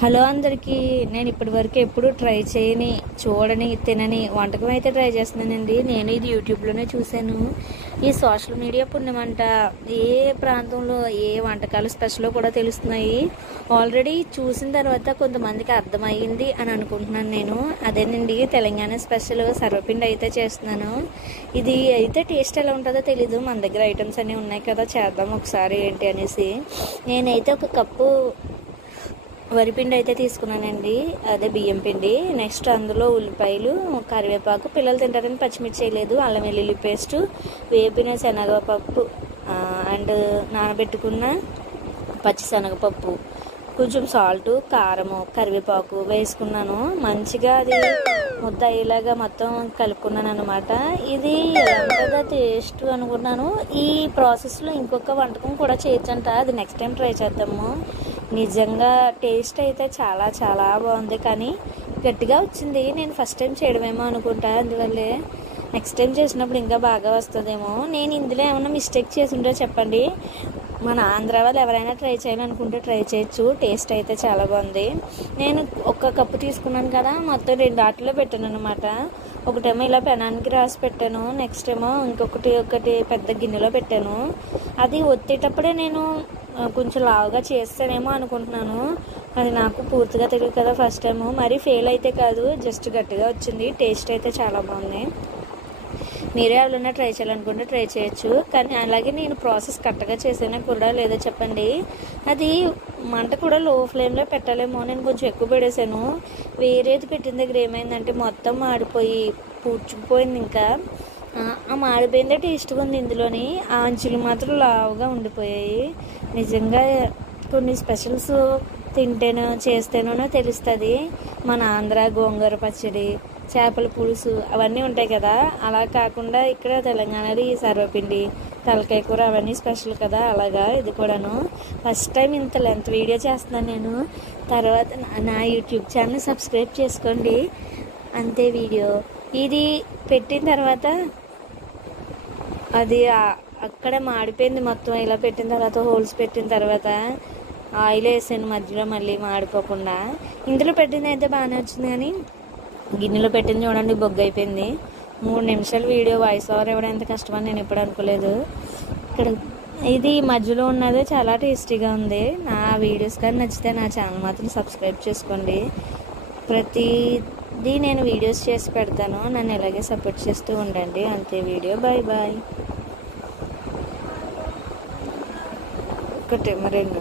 Hello అందరికీ. నేను ఇప్పటివరకు ఎప్పుడు ట్రై చేయని, చూడని, తినని వంటకం అయితే ట్రై చేస్తున్నానండి. నేను ఇది యూట్యూబ్లోనే చూశాను. ఈ సోషల్ మీడియా పుణ్యమంట ఏ ప్రాంతంలో ఏ వంటకాలు స్పెషల్లో కూడా తెలుస్తున్నాయి. ఆల్రెడీ చూసిన తర్వాత కొంతమందికి అర్థమయ్యింది అని అనుకుంటున్నాను నేను. అదేనండి, తెలంగాణ స్పెషల్ సర్వపిండి అయితే చేస్తున్నాను. ఇది అయితే టేస్ట్ ఎలా ఉంటుందో తెలీదు. మన దగ్గర ఐటమ్స్ అన్నీ ఉన్నాయి కదా, చేద్దాం ఒకసారి ఏంటి అనేసి. నేనైతే ఒక కప్పు వరిపిండి అయితే తీసుకున్నానండి, అదే బియ్యం పిండి. నెక్స్ట్ అందులో ఉల్లిపాయలు, కరివేపాకు, పిల్లలు తింటారని పచ్చిమిర్చి వేయలేదు, అల్లం వెల్లుల్లి పేస్ట్, వేపిన శనగపప్పు అండ్ నానబెట్టుకున్న పచ్చిశనగపప్పు, కొంచెం సాల్ట్, కారము, కరివేపాకు వేసుకున్నాను. మంచిగా అది ముద్ద అయ్యేలాగా మొత్తం కలుపుకున్నాను అనమాట. ఇది ఎలా ఉంటుందో టేస్ట్ అనుకున్నాను. ఈ ప్రాసెస్లో ఇంకొక వంటకం కూడా చేయొచ్చంట, అది నెక్స్ట్ టైం ట్రై చేద్దాము. నిజంగా టేస్ట్ అయితే చాలా చాలా బాగుంది, కానీ గట్టిగా వచ్చింది. నేను ఫస్ట్ టైం చేయడమేమో అనుకుంటా, అందువల్లే నెక్స్ట్ టైం చేసినప్పుడు ఇంకా బాగా వస్తుందేమో. నేను ఇందులో ఏమైనా మిస్టేక్ చేసి ఉంటే చెప్పండి. మన ఆంధ్ర వాళ్ళు ఎవరైనా ట్రై చేయాలనుకుంటే ట్రై చేయొచ్చు. టేస్ట్ అయితే చాలా బాగుంది. నేను ఒక కప్పు తీసుకున్నాను కదా, మొత్తం 2 ఆటల్లో పెట్టాను అనమాట. ఒకటేమో ఇలా పెనానికి రాసి పెట్టాను, నెక్స్ట్ ఏమో ఒకటి పెద్ద గిన్నెలో పెట్టాను. అది ఒత్తేటప్పుడే నేను కొంచెం లావుగా చేస్తానేమో అనుకుంటున్నాను. అది నాకు పూర్తిగా తెలియదు కదా, ఫస్ట్ టైము. మరి ఫెయిల్ అయితే కాదు, జస్ట్ గట్టిగా వచ్చింది. టేస్ట్ అయితే చాలా బాగుంది. మీరే ఎవరైనా ట్రై చేయాలనుకుంటే ట్రై చేయొచ్చు. కానీ అలాగే నేను ప్రాసెస్ కరెక్ట్గా చేసేనా కూడా లేదో చెప్పండి. అది మంట కూడా లో ఫ్లేమ్లో పెట్టాలేమో, నేను కొంచెం ఎక్కువ పెట్టేశాను. వేరేది పెట్టిన దగ్గర ఏమైందంటే మొత్తం మాడిపోయి పూడ్చుకుపోయింది. ఇంకా ఆ మాడిపోయిందే టేస్ట్గా ఉంది. ఇందులోని ఆ అంచులు మాత్రం లావుగా ఉండిపోయాయి. నిజంగా కొన్ని స్పెషల్స్ తింటేనో చేస్తేనో తెలుస్తుంది. మన ఆంధ్ర గోంగూర పచ్చడి, చేపల పులుసు అవన్నీ ఉంటాయి కదా, అలా కాకుండా ఇక్కడ తెలంగాణలో ఈ సర్వపిండి, తలకాయ కూర అవన్నీ స్పెషల్ కదా, అలాగా ఇది కూడాను. ఫస్ట్ టైం ఇంత లెంత్ వీడియో చేస్తున్నాను నేను. తర్వాత నా యూట్యూబ్ ఛానల్ సబ్స్క్రైబ్ చేసుకోండి. అంతే వీడియో. ఇది పెట్టిన తర్వాత అది అక్కడ మాడిపోయింది మొత్తం. ఇలా పెట్టిన తర్వాత హోల్స్ పెట్టిన తర్వాత ఆయిల్ వేసాను మధ్యలో, మళ్ళీ మాడిపోకుండా. ఇందులో పెట్టింది అయితే బాగానే వచ్చింది, కానీ గిన్నెలో పెట్టింది చూడండి బొగ్గు అయిపోయింది. 3 నిమిషాలు వీడియో వాయిస్ ఓవర్ ఇవ్వడం ఎంత కష్టమని నేను ఎప్పుడు అనుకోలేదు. ఇక్కడ ఇది మధ్యలో ఉన్నదే చాలా టేస్టీగా ఉంది. నా వీడియోస్ కానీ నచ్చితే నా ఛానల్ మాత్రం సబ్స్క్రైబ్ చేసుకోండి. ప్రతిదీ నేను వీడియోస్ చేసి పెడతాను, నన్ను ఇలాగే సపోర్ట్ చేస్తూ ఉండండి. అంతే వీడియో. Bye bye. ఒకటేమో 2